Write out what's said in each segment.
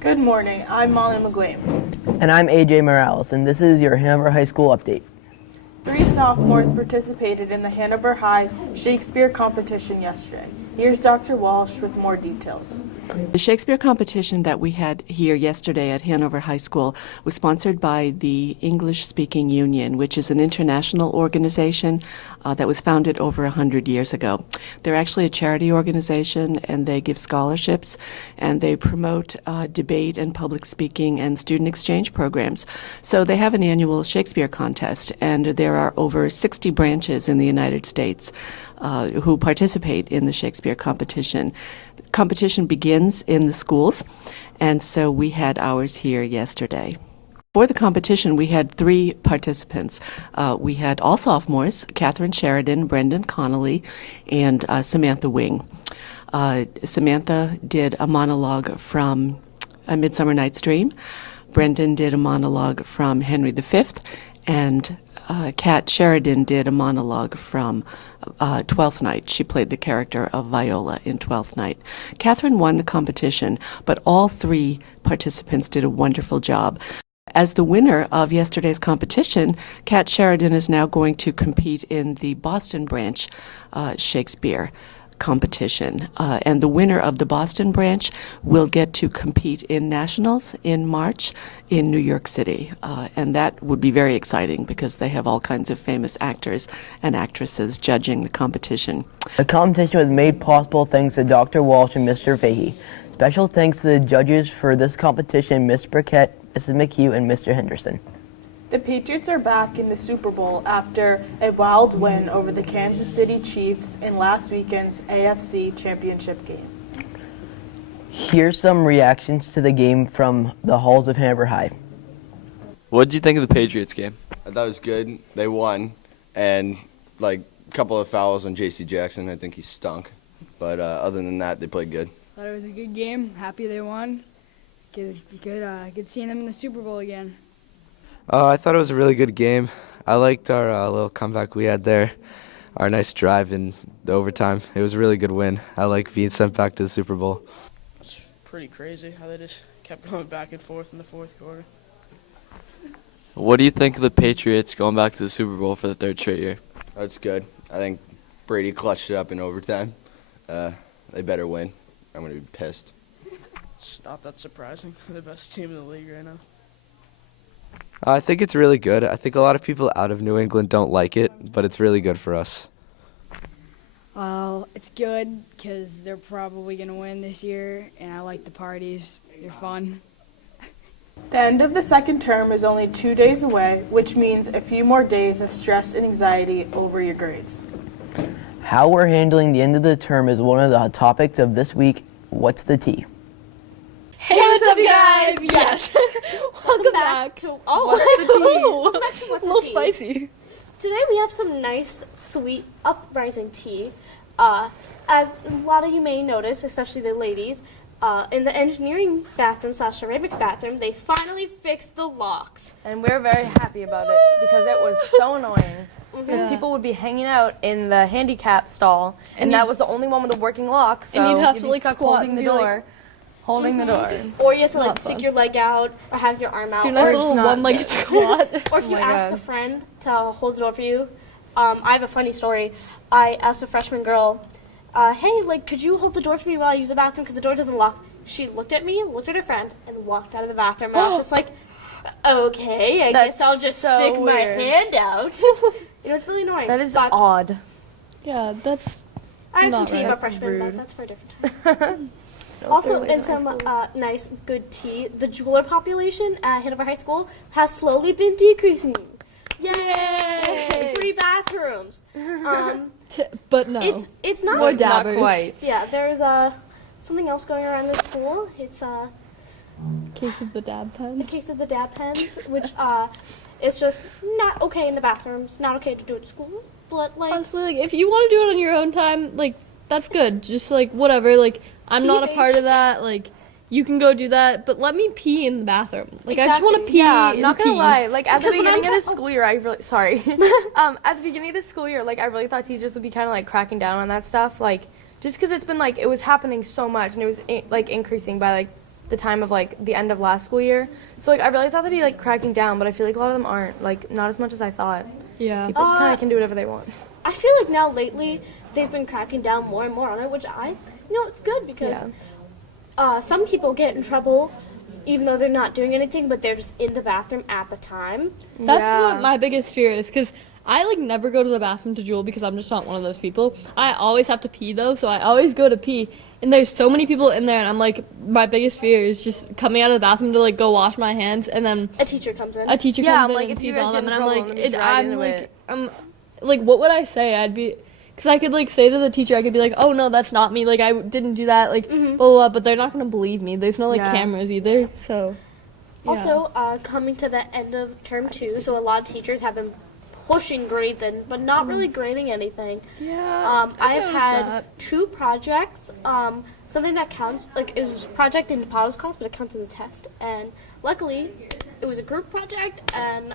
Good morning, I'm Molly McGlean. And I'm AJ Morales, and this is your Hanover High School update. 3 sophomores participated in the Hanover High Shakespeare competition yesterday. Here's Dr. Walsh with more details. The Shakespeare competition that we had here yesterday at Hanover High School was sponsored by the English Speaking Union, which is an international organization that was founded over 100 years ago. They're actually a charity organization, and they give scholarships, and they promote debate and public speaking and student exchange programs. So they have an annual Shakespeare contest, and there are over 60 branches in the United States who participate in the Shakespeare competition. Competition begins in the schools, and so we had ours here yesterday. For the competition, we had 3 participants. We had all sophomores: Catherine Sheridan, Brendan Connolly, and Samantha Wing. Samantha did a monologue from A Midsummer Night's Dream. Brendan did a monologue from Henry V, and Kat Sheridan did a monologue from Twelfth Night. She played the character of Viola in Twelfth Night. Catherine won the competition, but all 3 participants did a wonderful job. As the winner of yesterday's competition, Kat Sheridan is now going to compete in the Boston branch Shakespeare competition. And the winner of the Boston branch will get to compete in nationals in March in New York City. And that would be very exciting because they have all kinds of famous actors and actresses judging the competition. The competition was made possible thanks to Dr. Walsh and Mr. Fahey. Special thanks to the judges for this competition, Ms. Paquette, Mrs. McHugh, and Mr. Henderson. The Patriots are back in the Super Bowl after a wild win over the Kansas City Chiefs in last weekend's AFC Championship game. Here's some reactions to the game from the halls of Hanover High. What did you think of the Patriots game? I thought it was good. They won, and like a couple of fouls on J.C. Jackson. I think he stunk, but other than that, they played good. Thought it was a good game. Happy they won. Good seeing them in the Super Bowl again. I thought it was a really good game. I liked our little comeback we had there, our nice drive in the overtime. It was a really good win. I like being sent back to the Super Bowl. It's pretty crazy how they just kept going back and forth in the fourth quarter. What do you think of the Patriots going back to the Super Bowl for the 3rd straight year? That's good. I think Brady clutched it up in overtime. They better win. I'm going to be pissed. It's not that surprising. They're the best team in the league right now. I think it's really good. I think a lot of people out of New England don't like it, but it's really good for us. Well, it's good because they're probably going to win this year, and I like the parties. They're fun. The end of the second term is only 2 days away, which means a few more days of stress and anxiety over your grades. How we're handling the end of the term is one of the topics of this week. What's the tea? Hey, what's up, guys? Yes. Welcome back to What's the tea? What's a little spicy. Today we have some nice, sweet, uprising tea. As a lot of you may notice, especially the ladies, in the engineering bathroom / ceramics bathroom, they finally fixed the locks. And we're very happy about it because it was so annoying. Because people would be hanging out in the handicap stall, and that was the only one with a working lock, so and you'd have to be like stuck squat holding the and door. Holding the door. Or you have to like stick your leg out or have your arm out. Do a nice little one-legged squat. Or if you ask a friend to hold the door for you. I have a funny story. I asked a freshman girl, hey, like, could you hold the door for me while I use the bathroom because the door doesn't lock? She looked at me, looked at her friend, and walked out of the bathroom. And I was just like, okay, I guess I'll just stick my hand out. You know, it's really annoying. That is odd. Yeah, that's I have some tea about freshmen, but that's for a different time. No, Also, in some nice, good tea, the jeweler population at Hanover High School has slowly been decreasing. Yay! Free bathrooms. But no. It's not more dabbers. Not quite. Yeah, there's something else going around the school. It's Case of the dab pen. a case of the dab pens, which it's just not okay in the bathrooms, not okay to do at school. But like Honestly, like, if you want to do it on your own time, like, that's good. Just like whatever. Like, I'm not a part of that. Like, you can go do that, but let me pee in the bathroom. Like, I just want to pee. Yeah, I'm in not gonna peace. lie. Like at the Because when beginning I'm of the school year, I really at the beginning of the school year, like I really thought teachers would be kind of like cracking down on that stuff. Like just because it's been like it was happening so much and it was like increasing by like the time of like the end of last school year. So like I really thought they'd be like cracking down, but I feel like a lot of them aren't. Like not as much as I thought. Yeah. People just kind of can do whatever they want. I feel like now lately they've been cracking down more and more on it, which it's good because some people get in trouble even though they're not doing anything, but they're just in the bathroom at the time. That's what my biggest fear is, because I like never go to the bathroom to jewel because I'm just not one of those people. I always have to pee though, so I always go to pee. And there's so many people in there, and I'm like, my biggest fear is just coming out of the bathroom to like go wash my hands, and then a teacher comes in. A teacher comes in and sees all them, and I'm like, what would I say? I'd be, because I could like say to the teacher, I could be like, oh no, that's not me. Like I didn't do that. Like blah, blah, blah, but they're not gonna believe me. There's no like cameras either, so. Yeah. Also, coming to the end of term 2, so a lot of teachers have been pushing grades in, but not really grading anything. Yeah. I've had 2 projects. Something that counts, like, is a project in Paolo's class, but it counts as a test. And luckily, it was a group project, and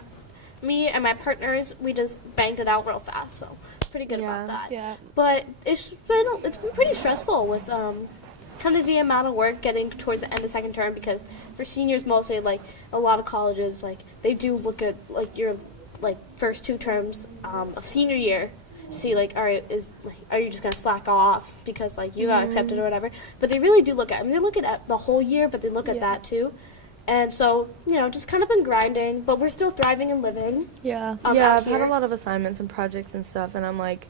me and my partners, we just banged it out real fast. So pretty good about that. Yeah. But it's been pretty stressful with kind of the amount of work getting towards the end of second term, because for seniors mostly, like a lot of colleges, like they do look at like your like first 2 terms of senior year, see like, all right, are you just gonna slack off because like you got accepted or whatever? But they really do look at. I mean, they look at the whole year, but they look at that too. And so, just kind of been grinding, but we're still thriving and living. Yeah. I've had a lot of assignments and projects and stuff, and I'm like,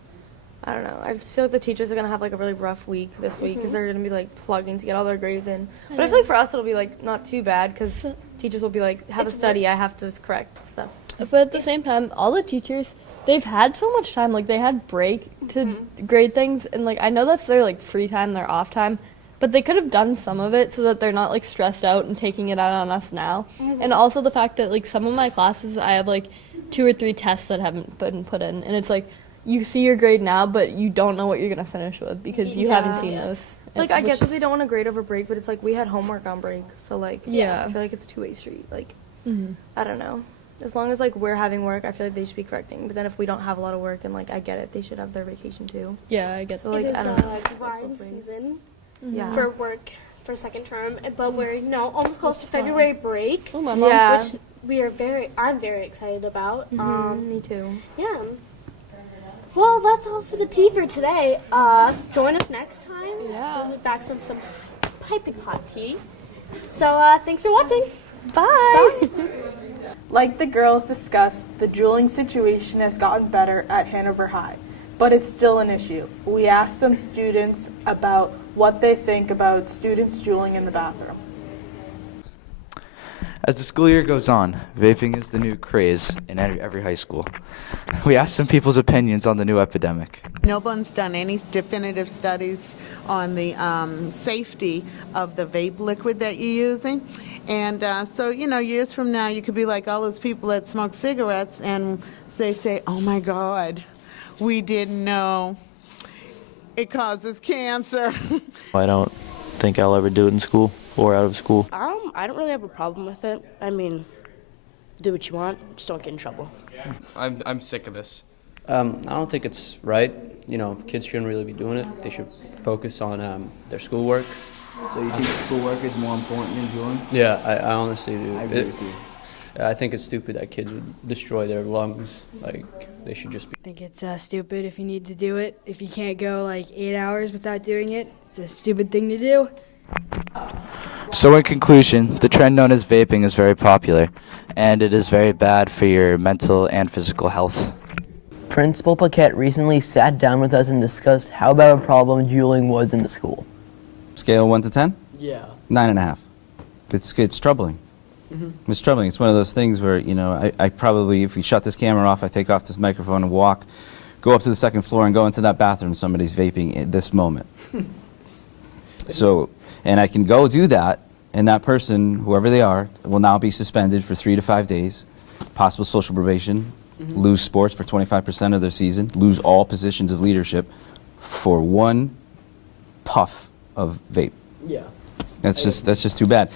I don't know. I just feel like the teachers are going to have like a really rough week this week because they're going to be like plugging to get all their grades in. But I feel like for us it'll be like not too bad because teachers will be like, have a study, I have to correct stuff. But at the same time, all the teachers, they've had so much time. Like they had break to grade things, and like I know that's their like free time, their off time. But they could have done some of it so that they're not, like, stressed out and taking it out on us now. And also the fact that, like, some of my classes, I have, like, 2 or 3 tests that haven't been put in. And it's, like, you see your grade now, but you don't know what you're going to finish with because you haven't seen those. Like, I get that they don't want to grade over break, but it's, like, we had homework on break. So, like, yeah. I feel like it's a two-way street. Like, I don't know. As long as, like, we're having work, I feel like they should be correcting. But then if we don't have a lot of work, then, like, I get it. They should have their vacation, too. Yeah, I get so, like, I don't know. Grind season. Yeah. For work for second term, but we're almost close to February break, which I'm very excited about. Me too. Yeah. Well, that's all for the tea for today. Join us next time. Yeah. We'll be back some piping hot tea. So thanks for watching. Bye. Like the girls discussed, the juuling situation has gotten better at Hanover High, but it's still an issue. We asked some students about what they think about students juuling in the bathroom. As the school year goes on, vaping is the new craze in every high school. We asked some people's opinions on the new epidemic. No one's done any definitive studies on the safety of the vape liquid that you're using. And so, years from now, you could be like all those people that smoke cigarettes and they say, oh my God, we didn't know it causes cancer. I don't think I'll ever do it in school or out of school. I don't really have a problem with it. I mean, do what you want, just don't get in trouble. I'm sick of this. I don't think it's right. Kids shouldn't really be doing it. They should focus on their schoolwork. So you think schoolwork is more important than juuling? Yeah, I honestly do. I agree with you. I think it's stupid that kids would destroy their lungs. Like, they should just be. I think it's stupid if you need to do it. If you can't go like 8 hours without doing it, it's a stupid thing to do. So in conclusion, the trend known as vaping is very popular, and it is very bad for your mental and physical health. Principal Paquette recently sat down with us and discussed how bad a problem juuling was in the school. Scale 1 to 10? Yeah. 9.5. It's troubling. It's troubling. It's one of those things where, I probably, if we shut this camera off, I take off this microphone and walk, go up to the second floor and go into that bathroom, somebody's vaping at this moment. So, and I can go do that, and that person, whoever they are, will now be suspended for 3 to 5 days, possible social probation, lose sports for 25% of their season, lose all positions of leadership for one puff of vape. Yeah. That's just too bad.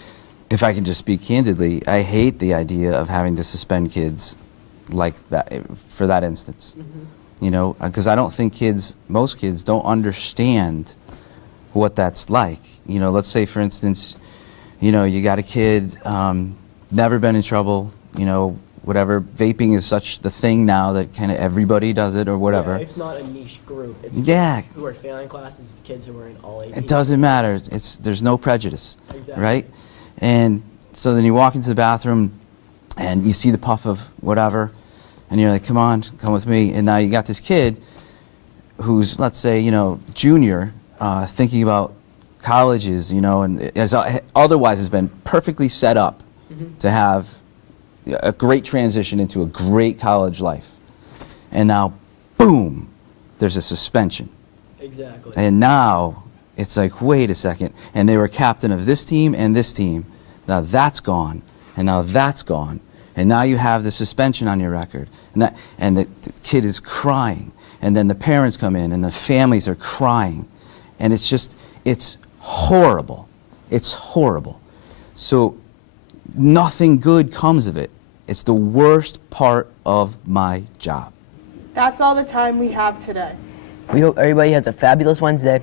If I can just speak candidly, I hate the idea of having to suspend kids like that for that instance. Because I don't think most kids don't understand what that's like. Let's say, for instance, You know, you got a kid, never been in trouble, you know, whatever. Vaping is such the thing now that kind of everybody does it or whatever. Yeah, it's not a niche group. It's Yeah. kids who are failing classes, it's kids who are in all 18. It doesn't matter. There's no prejudice, Exactly. right? And so then you walk into the bathroom and you see the puff of whatever, and you're like, come on, come with me. And now you got this kid who's, let's say, you know, junior, thinking about colleges, you know, and otherwise has been perfectly set up to have a great transition into a great college life. And now, boom, there's a suspension. Exactly. And now it's like, wait a second. And they were captain of this team and this team. Now that's gone. And now that's gone. And now you have the suspension on your record. And the kid is crying. And then the parents come in and the families are crying. And it's just, it's horrible. It's horrible. So nothing good comes of it. It's the worst part of my job. That's all the time we have today. We hope everybody has a fabulous Wednesday.